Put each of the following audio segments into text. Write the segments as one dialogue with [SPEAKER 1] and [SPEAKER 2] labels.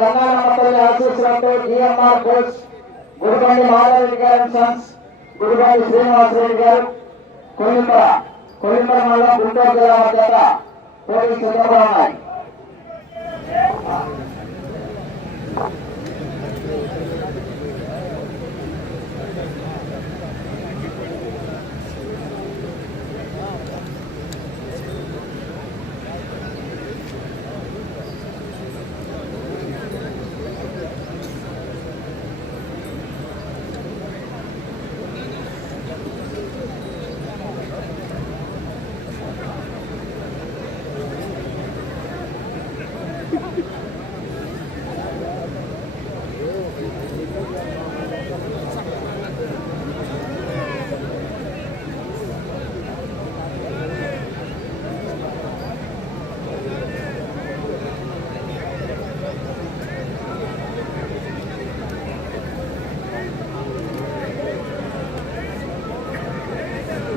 [SPEAKER 1] శ్రీ శ్రీ గంగానమ్మ తల్లి ఆశీస్సులతో GMR coach Gurubandi Madhava Reddy గారు సన్స్ గురుబండి శ్రీనివాస్ రెడ్డి గారు కొల్లింపర కొల్లింపర మండలం గుంటూరు జిల్లా మధ్యత పోటీ సిద్ధంగా ఉన్నాయి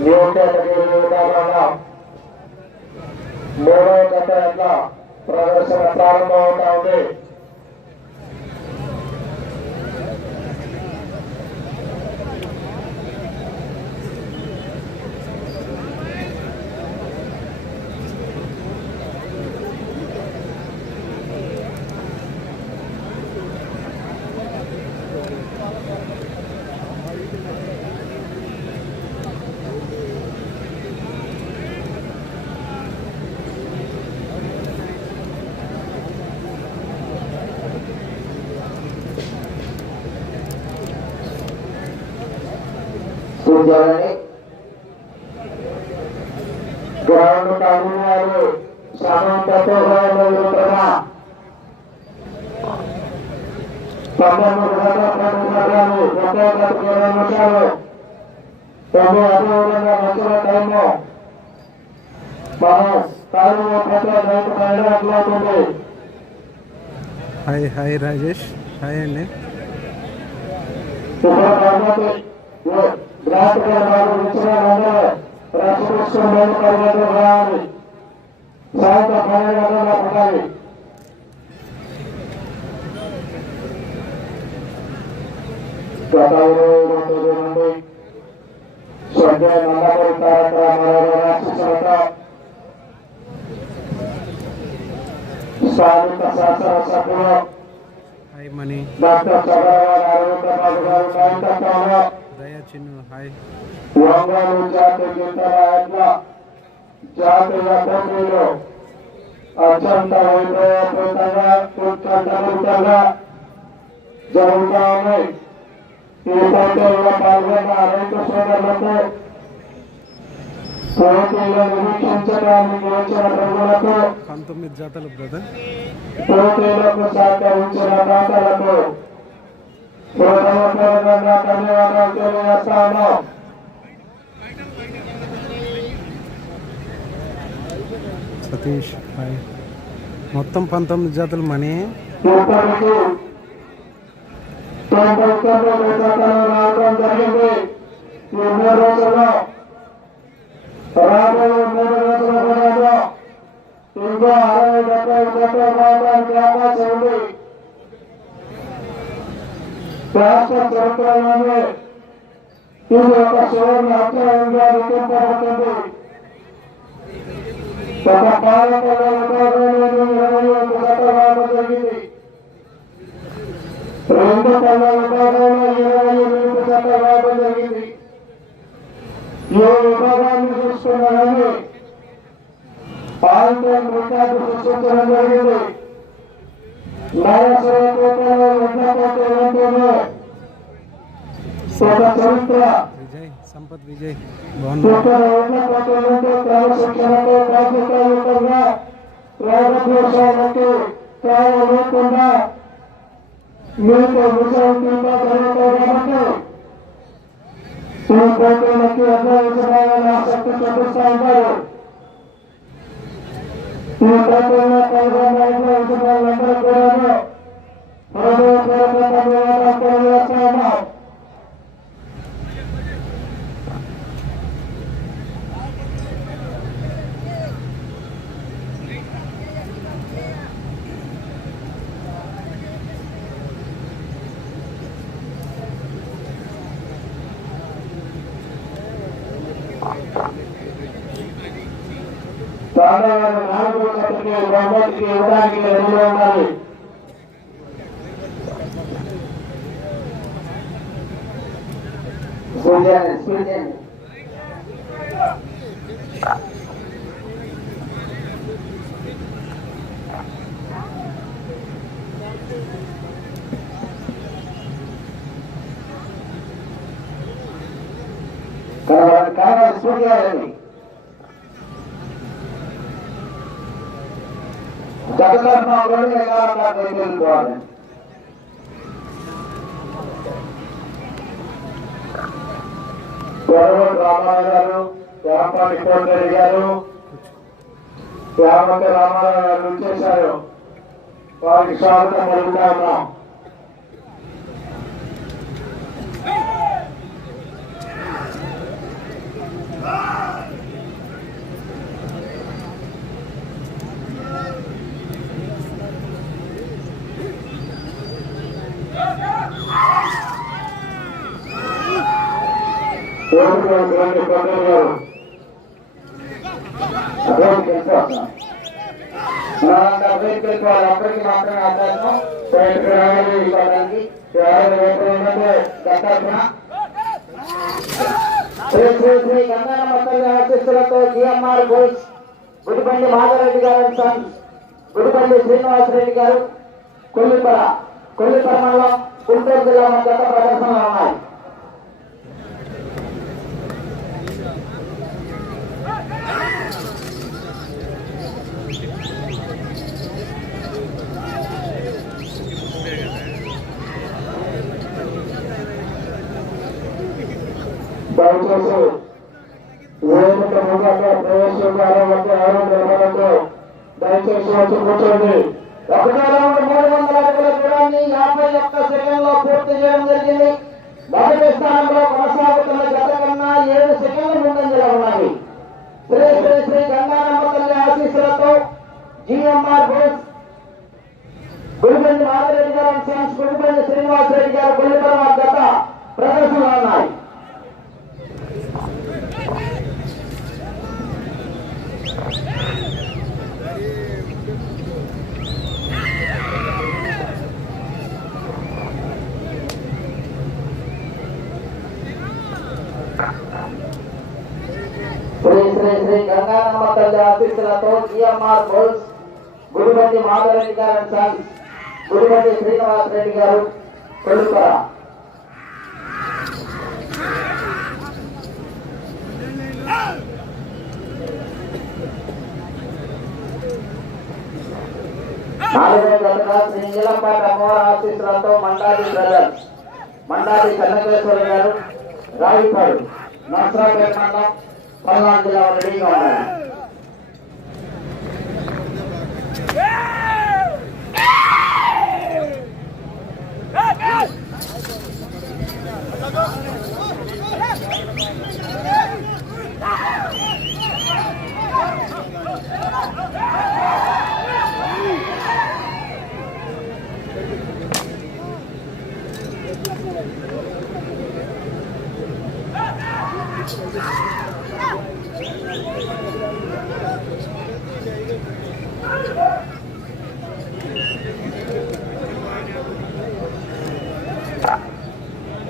[SPEAKER 1] న్యూ మూడవ గత ఎట్ల ప్రదర్శన ప్రారంభమవుతా ఉంది. చూడాలని గ్రౌండ్ సమంతతో పన్నెండు ఒకే ఇరవై నిమిషాలు అదేవిధంగా టైము మనం ప్రతి రైతు అవుతుంది
[SPEAKER 2] హాయ్ హాయ్ రాజేష్. హాయ్ అండి.
[SPEAKER 1] ఇప్పుడు కాబట్టి గ్రాఫికల్ బాబు ఇచ్చిన వెంటనే రసపుష్పం మేము పరిగెత్తుకు రావాలి సాయంత్రం పన్నెండు గంటల ఉండాలి గత ఇరవై రెండు తేదీ నుండి స్వర్గీయ నందమూరి తారక రామారావు రాష్ట్ర స్థానిక శాసనసభ్యులు
[SPEAKER 2] హాయ్ మణి
[SPEAKER 1] డాక్టర్ చంద్రబాబు అరవింద బాబు గారి నాయకత్వంలో
[SPEAKER 2] దయా చిన్ను హాయ్
[SPEAKER 1] ఒంగోలు జాతి గీతల ఎట్ల జాతీయ పోటీలు అత్యంత వైభవపేతంగా ఉత్కంఠభరితంగా జరుగుతా ఉన్నాయి ఈ పోటీల్లో పాల్గొన్న రైతు సోదరులకు పోటీలు నిరీక్షించడానికి వచ్చిన ప్రజలకు
[SPEAKER 2] పంతొమ్మిది జతలు బ్రదర్
[SPEAKER 1] పోటీలకు సహకరించిన దాతలకు హృదయపూర్వకంగా ధన్యవాదాలు తెలియజేస్తాను
[SPEAKER 2] సతీష్ హాయ్. మొత్తం పంతొమ్మిది జతలు
[SPEAKER 1] మనీ. రాబోయే మూడు రోజుల కూడా ఇంకో అరవై డెబ్బై డెబ్బై రావడానికి అవకాశం రాష్ట్ర చరిత్రలోనే ఇది ఒక సువర్ణ అధ్యాయంగా లిఖింపబడుతుంది ఒక పాలకుల విభాగంలోని ఇరవై ఒక శాతం జరిగింది. రెండు పళ్ళ విభాగంలో ఇరవై ఎనిమిది శాతం జరిగింది. ఏ విభాగాన్ని చూసుకున్నామని రికార్డు సృష్టించడం జరిగింది. చరిత్ర
[SPEAKER 2] విజయ్ సంపత్ విజయ్ బాగున్నా
[SPEAKER 1] ఇక్కడ ఉన్నటువంటి క్రమశిక్షణతో బాధ్యతాయుతంగా రాగద్వేషాలకి త్యాగ లేకుండా మీకు నిజాయితీగా జరుగుతాయి కాబట్టి ఈ పోటీలకి అభ్యర్థించాలని ఆసక్తి చూపిస్తా ఉంటారు ఈ కార్యక్రమంలో పాల్గొన్న రైతుల యజమానులందరూ కూడా హృదయపూర్వక ధన్యవాదాలు తెలియజేస్తున్నాం
[SPEAKER 3] సాధారణ నాలుగు కట్టుకి బహుమతికి ఇవ్వడానికి రెడీగా కనబడి సూర్యాలని జగధర్మంలో ఎగారంగా పొరవటి రామారావు గారు వేమపాటి గారు వేమపతి రామారావు గారు చేశారు వారికి స్వాగతం పలుకుతా ఉన్నాం గారు కోటిరెడ్డి గారు అభివృద్ధి అప్పటికి మాత్రమే ఆధారం బయటకు రావాలి ఇవ్వడానికి ఎవరైనా వైపు ఉన్నట్టు దత్తాత్మ శ్రీ శ్రీ శ్రీ జిఎంఆర్ గుడిపల్లి మాధవరెడ్డి గారు సన్స్ గుడిపల్లి శ్రీనివాసరెడ్డి గారు కొల్లిపర కొల్లిపర మండలం గుంటూరు జిల్లా గత ప్రదర్శనలు ఉన్నాయి. దయచేసి వేదిక ముందుగా ప్రవేశించారు మధ్య ఎవరు నిలబడద్దు దయచేసి వచ్చి కూర్చోండి. ఒకటో రౌండ్ మూడు వందల అడుగుల దూరాన్ని యాభై ఒక్క సెకండ్లో పూర్తి చేయడం జరిగింది. మొదటి స్థానంలో కొనసాగుతున్న గత కన్నా ఏడు సెకండ్లు ముందంజలో ఉన్నాయి. శ్రీ శ్రీ శ్రీ గంగారమ్మ తల్లి ఆశీస్సులతో జిఎంఆర్ బోస్ గుడిపల్లి మాధవరెడ్డి గారు గుడిపల్లి శ్రీనివాసరెడ్డి గారు గుడిపల్లి గత ప్రదర్శనలు ఉన్నాయి. శ్రీ శ్రీ శ్రీ తల్లి ఆఫీసులతో జిఎంఆర్ బోల్స్ గుడిబండి మాధవరెడ్డి గారు అండ్ సన్స్ గుడిబండి శ్రీనివాస్ రెడ్డి గారు కొడుకర నాలుగో జతగా శ్రీ నీలంపాట అమ్మవారి ఆశీస్సులతో మండాది బ్రదర్స్ మండాది కన్నకేశ్వర గారు రావిపాడు నర్సరాపేట మండలం పల్నాడు జిల్లా రెడీగా ఉన్నారు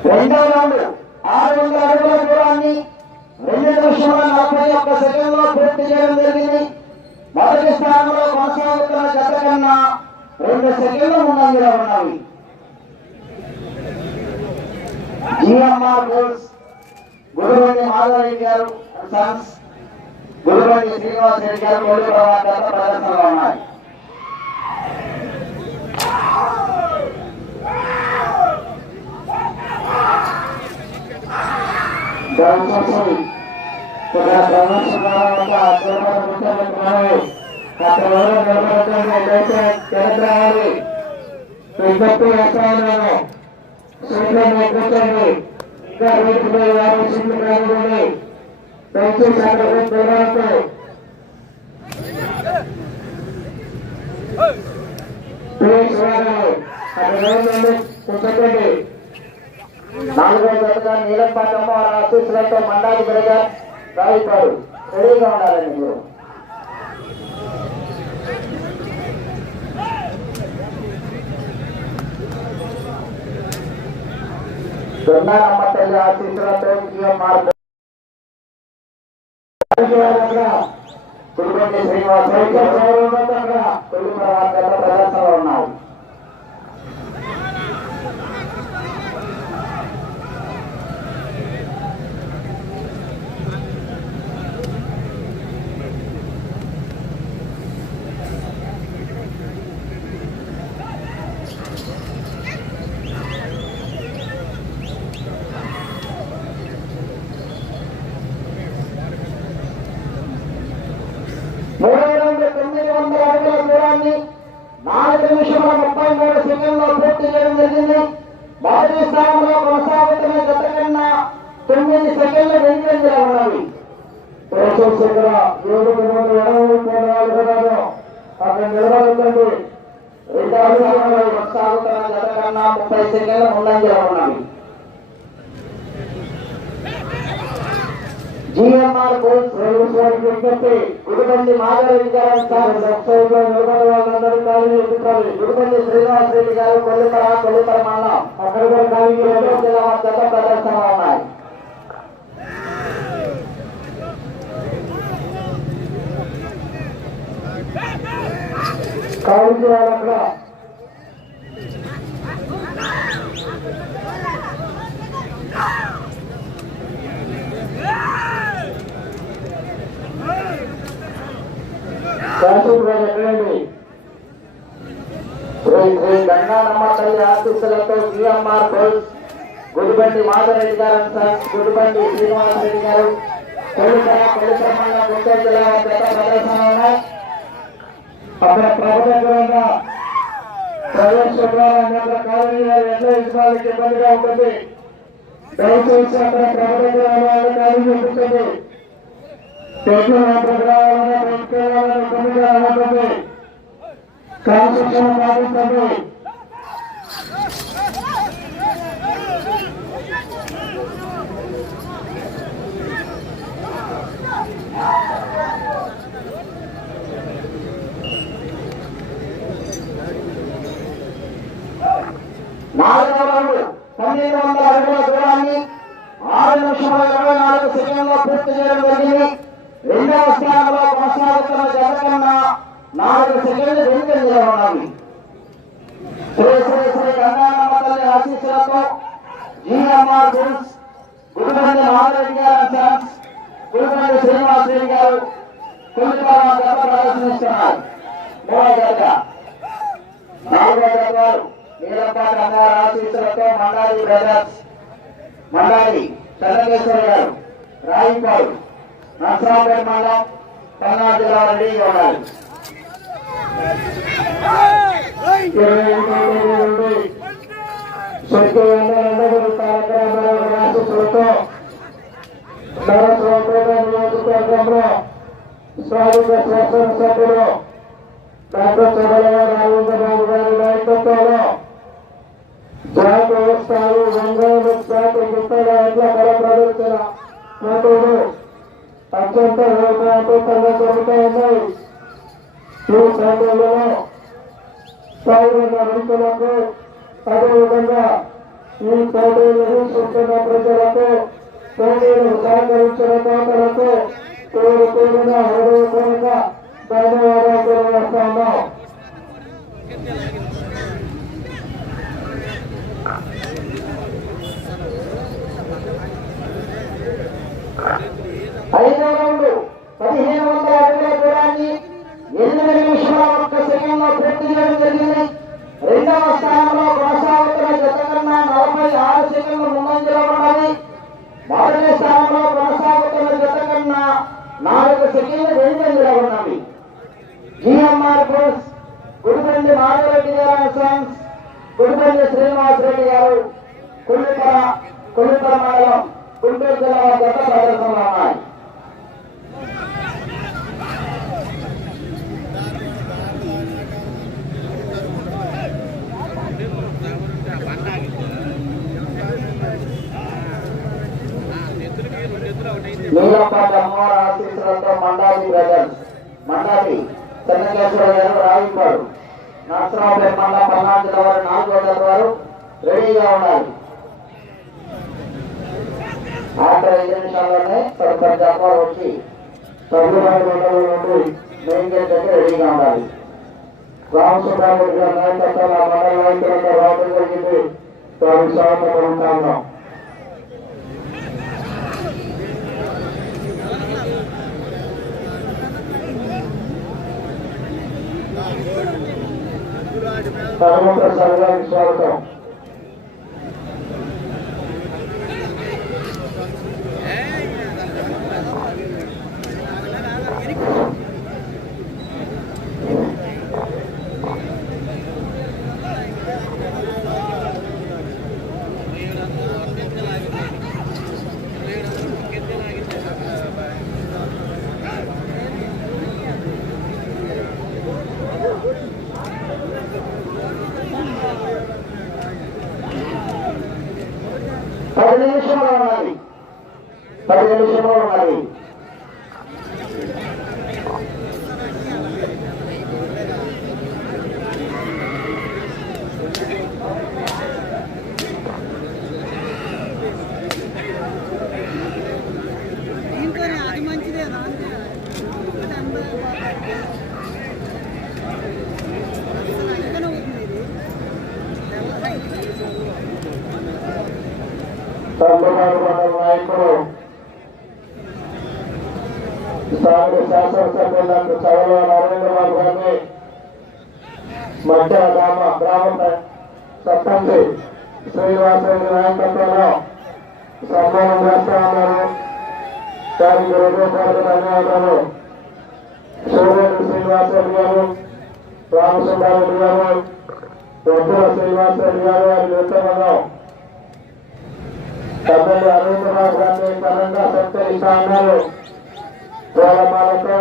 [SPEAKER 3] రెండో రౌండ్ ఆరు వందల అడుగుల దూరాన్ని రెండు నిమిషముల నలభై ఒక్క సెకండ్లో పూర్తి చేయడం జరిగింది మొదటి స్థానంలో కొనసాగుతున్న జత కన్నా రెండు సెకండ్లు ముందంజలో ఉన్నవి జిఎంఆర్ బోల్స్ గురువండి మాధవరెడ్డి గారు సన్స్ గురువండి శ్రీనివాస్ రెడ్డి గారు కోడి జత ప్రదర్శనలో ఉన్నాయి దయచేసి ఇక్కడ ప్రదర్శనలో అద్భుతమైన ముఖ్యమంత్రి అక్కడ ఎవరు నిలబడుతుంది దయచేసి తెలపాలి విజ్ఞప్తి చేస్తాను సీట్లను కూర్చోండి ఇంకా వీటిపై యాభై సీట్లు కనుగొని దయచేసి అక్కడికి దూరాలకు ప్లీజ్ వారు అక్కడ ఎవరు కూర్చోండి నాలుగో జతగా నీలంపాటి అమ్మవారి ఆశీస్సులతో మండాది బ్రదర్ రాయిపాడు రెడీగా ఉండాలండి మీరు దొన్నా నమ్మతల్లి ఆశీస్సులతో జిఎంఆర్ తిరుపతి శ్రీనివాస తొలి తర్వాత ప్రదర్శనలో ఉన్నాయి మూడు వందల తొమ్మిది వందల అడుగుల దూరాన్ని నాలుగు నిమిషముల ముప్పై మూడు సెకండ్లో పూర్తి చేయడం జరిగింది మొదటి స్థానంలో కొనసాగుతున్న గత కన్నా తొమ్మిది సెకండ్లు వెనుకంజలో ఉన్నవి శేఖర ఏడు మూడు ఎనభై మూడు నాలుగు అక్కడ నిలబడుతుంది రెండవ స్థానంలో కొనసాగుతున్న గత కన్నా ముప్పై సెకండ్లు ముందంజలో ఉన్నవి జిఎంఆర్ బోల్స్ రైల్వేశ్వరి విజ్ఞప్తి గుడిబండి మాధవ విద్యారాయణ సార్ వెబ్సైట్లో నిలబడి వాళ్ళందరూ ఖాళీ ఎదుర్కోవాలి శ్రీనివాస్ రెడ్డి గారు కొల్లిపర కొల్లిపర మండలం. అక్కడ కూడా ఖాళీ జిల్లా జత ప్రదర్శన ఉన్నాయి. ఖాళీ చేయాలి అక్కడ. శాసనసభ ఎక్కడండి? శ్రీ శ్రీ గంగారమ్మ ఆశీస్సులతో జిఎంఆర్ బోల్స్ గుడిబండి మాధవరెడ్డి గారు అండ్ గుడిబండి శ్రీనివాస రెడ్డి గారు గుంటూరు జిల్లా అక్కడ ప్రభుత్వంగా కాలనీ ఇబ్బందిగా ఉంటుంది. దయచేసి అక్కడ ప్రభుత్వంగా తెగులు ప్రజాలను పెంచుకోవాలని తొమ్మిది అనుకుంది కాన్స్టిట్యూషన్ పాటించండి నాలుగవ రౌండ్ పన్నెండు వందల అడుగుల దూరాన్ని జిఎంఆర్ గుడ్స్ గుడిబండి మహారెడ్డి గారు అండ్ సన్స్ శ్రీనివాస్ రెడ్డి గారు కొన్నిపాల జత ప్రదర్శనిస్తున్నారు మూడవ జత నాలుగో జత వారు ఆశీస్సులతో మండాలి బ్రదర్స్ మండాలి చంద్రకేశ్వర గారు రాయిపాడు మండలం పల్నాడు జిల్లా రెడీగా ఉండాలి ఇరవై వందల కార్యక్రమాల ఆశీస్సులతో నరసరావుపేట నియోజకవర్గంలో స్థానిక శాసనసభ్యులు డాక్టర్ చంద్రబాబు రాజేంద్రబాబు గారి నాయకత్వంలో జాతీయ స్థాయి రంగాలు జాతీయ గుట్టల ఎట్ల బల ప్రదర్శన పోటీలు అత్యంత వేగవంతంగా జరుగుతూ ఉన్నాయి ఈ పోటీలలో పాల్గొన్న రైతులకు అదేవిధంగా ఈ పోటీలు చూస్తున్న ప్రజలకు పోటీలు సహకరించిన దాతలకు తోడు తోడుగా హృదయపూర్వక ధన్యవాదాలు తెలియజేస్తా ఉన్నాం ఐదో రౌండ్ పదిహేను వందల అడుగుల దూరాన్ని ఎనిమిది నిమిషాల ఒక్క సెకండ్లో పూర్తి చేయడం జరిగింది రెండవ స్థానంలో కొనసాగుతున్న జత కన్నా నలభై ఆరు సెకండ్లు ముందంజలో ఉన్నది మొదటి స్థానంలో కొనసాగుతున్న జత కన్నా నాలుగు సెకండ్లు వెనుకంజలో ఉన్నవి జిఎంఆర్ బోస్ గుడిపల్లి మాధవరెడ్డి గారు అండ్ సన్స్ గుడిపల్లి శ్రీనివాస్ రెడ్డి గారు కుల్లిపర కుల్లిపర మండలం గుంటూరు జిల్లా జత ప్రదర్శనలో ఉన్నాయి నీలపాటి అమ్మవారి ఆశీస్సులతో మండాలి బ్రదర్స్ మండాలి చెన్నకేశ్వర గారు రావిపాడు నరసరావుపేట మండలం పల్నాడు జిల్లా వారు నాలుగో జత వారు రెడీగా ఉండాలి.
[SPEAKER 1] ఆఖరి ఐదు నిమిషాల్లోనే తదుపరి జపాలు వచ్చి తొమ్మిది మండలం నుండి మెయిన్ గేట్ దగ్గర రెడీగా ఉండాలి. రామసుబ్రహ్మణ్య నాయకత్వం ఆ మండల నాయకులంతా రావడం జరిగింది. స్వాగతం సర్వత్ర గారికి స్వాగతం పది నిమిషంలో ఉన్నది పది నిమిషంలో ఉన్నది
[SPEAKER 4] దీంతోనే అది
[SPEAKER 1] స్థానిక శాసనసభ్యులు డాక్టర్ చవల నరేంద్రబాబు గారిని మధ్య గ్రామ గ్రామ ప్ర- సర్పంచ్ శ్రీనివాసరెడ్డి నాయకత్వంలో సన్మానం చేస్తా ఉన్నారు దానికి హృదయపూర్వక ధన్యవాదాలు సూర్యుడు శ్రీనివాసరెడ్డి గారు రామసుబ్బారెడ్డి గారు వద్దుల శ్రీనివాసరెడ్డి గారు వారి మిత్రబృందం పెద్దలు అరవిందరావు గారిని ఘనంగా సత్కరిస్తా ఉన్నారు పూలమాలతో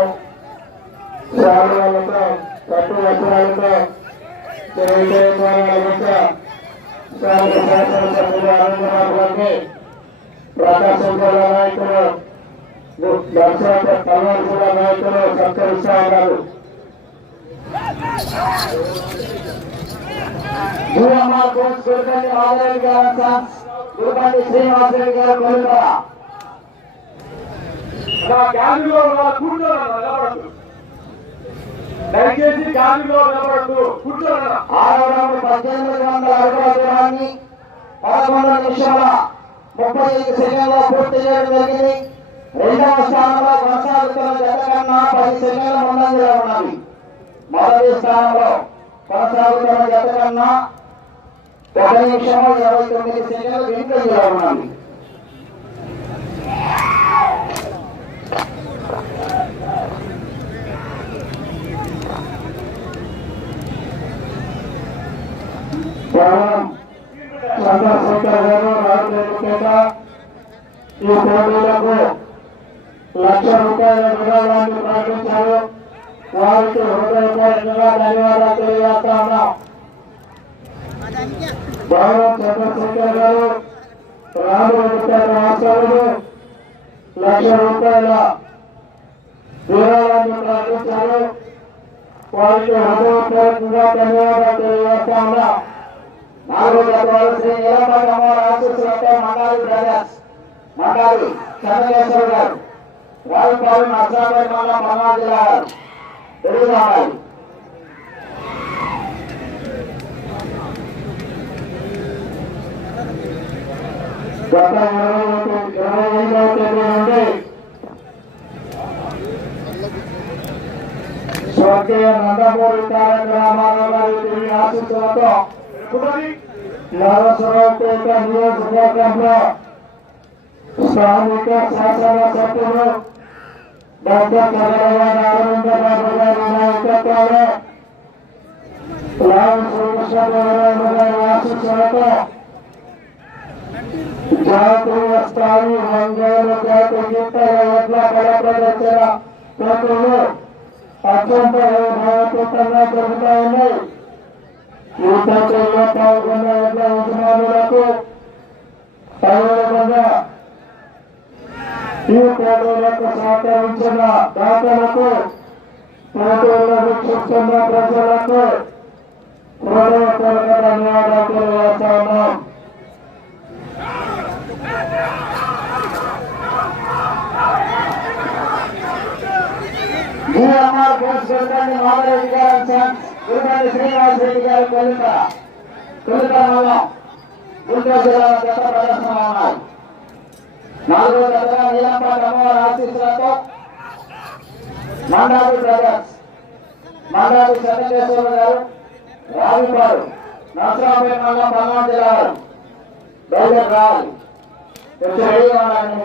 [SPEAKER 1] శాలువాలతో పట్టు వస్త్రాలతో ప్రకాశం జిల్లా నాయకులు దర్శక కల్వర్ జిల్లా నాయకులు సత్కరిస్తా ఉన్నారు. మాధవరెడ్డి గారు సాన్స్ నా కొలుగుతారా
[SPEAKER 5] గాలిలో కూర్చోనన్నా నిలబడద్దు దయచేసి గాలిలో నిలబడద్దు కూర్చోనన్నా
[SPEAKER 1] ఆరవ రౌండ్ పద్దెనిమిది వందల అరవై దూరాన్ని పదకొండు నిమిషాల ముప్పై ఐదు సెకండ్లో పూర్తి చేయడం జరిగింది. రెండవ స్థానంలో కొనసాగుతున్న జత కన్నా పది సెకండ్ల ముందంజలో ఉన్నది. మొదటి స్థానంలో కొనసాగుతున్న జత కన్నా ఒక నిమిషం ఇరవై తొమ్మిది సెకండ్లు వెనుకంజలో ఉన్నది కేవలం చంద్రశేఖర్ గారు రాజశేఖర ఈ పోటీలకు లక్ష రూపాయల విరాళాన్ని ప్రకటించారు వారికి హృదయపూర్వకంగా ధన్యవాదాలు తెలియజేస్తా ఉన్నాం
[SPEAKER 4] అది అంతే
[SPEAKER 1] గౌరవ చంద్రశేఖర్ గారు రామరెడ్డిపేట వాస్తవులు లక్ష రూపాయల విరాళాన్ని ప్రకటించారు వారికి హృదయపూర్వకంగా ధన్యవాదాలు తెలియజేస్తా ఉన్నాం నాలుగో జతవారు శ్రీ నీలకంఠమ్మ ఆశీస్సులతో మండాలి బ్రదర్స్ మండాలి చంద్రకేశ్వర గారు రావుపాలెం నర్సాపేట మండలం పల్నాడు జిల్లా తెలుగు తెలుగుదామాలి గత ఇరవై ఇరవై ఐదవ తేదీ నుండి స్వర్గీయ నందమూరి తారక రామారావు గారి తిరిగి ఆశీస్సులతో
[SPEAKER 5] ఎప్పుడది
[SPEAKER 1] నరసరావుపేట నియోజకవర్గంలో స్థానిక శాసన సభ్యులు డాక్టర్ చంద్రబాబు అరవిందబాబు గారి నాయకత్వంలో రామ శ్రీకృష్ణదేవరాయలు గారి ఆశీస్సులతో జాతీయ స్థాయి రంగాల జాతి గీతాల ఎడ్ల బల ప్రదర్శన పోటీలు అత్యంత వైభవపేతంగా జరుగుతూ ఉన్నాయి ఈ పోటీల్లో పాల్గొన్న ఎడ్ల యజమానులకు ఈ పోటీలకు సహకరించిన దాతలకు పోటీల్లో వీక్షిస్తున్న ప్రజలకు హృదయపూర్వక ధన్యవాదాలు తెలియజేస్తా ఉన్నాం
[SPEAKER 3] జిఎంఆర్ బోస్ గురుబండి మాధవరెడ్డి గారు అండ్ శ్రీనివాస రెడ్డి గారు కొల్లిపర కొల్లిపర మండలం గుంటూరు జిల్లా జత ప్రదర్శన ఉన్నాయి నాలుగో జతగా నీలంపాటి అమ్మవారి ఆశీస్సులతో మండాది బ్రదర్స్ మండాది చంద్రకేశ్వర గారు రావిపాడు నరసరావుపేట మండలం పల్నాడు జిల్లా వారు బయలుదేరి రావాలి వచ్చి రెడీగా మీ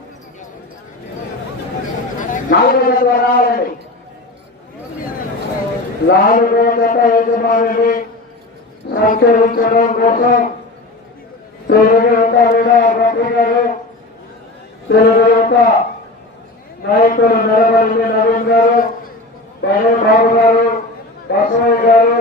[SPEAKER 3] నాలుగో జత రావాలండి నాలుగో జత యజమాని సంచరించడం కోసం తెలుగు యొక్క కూడా గారు తెలుగు యొక్క నాయకులు నిలబడి నవీన్ గారు బాబు గారు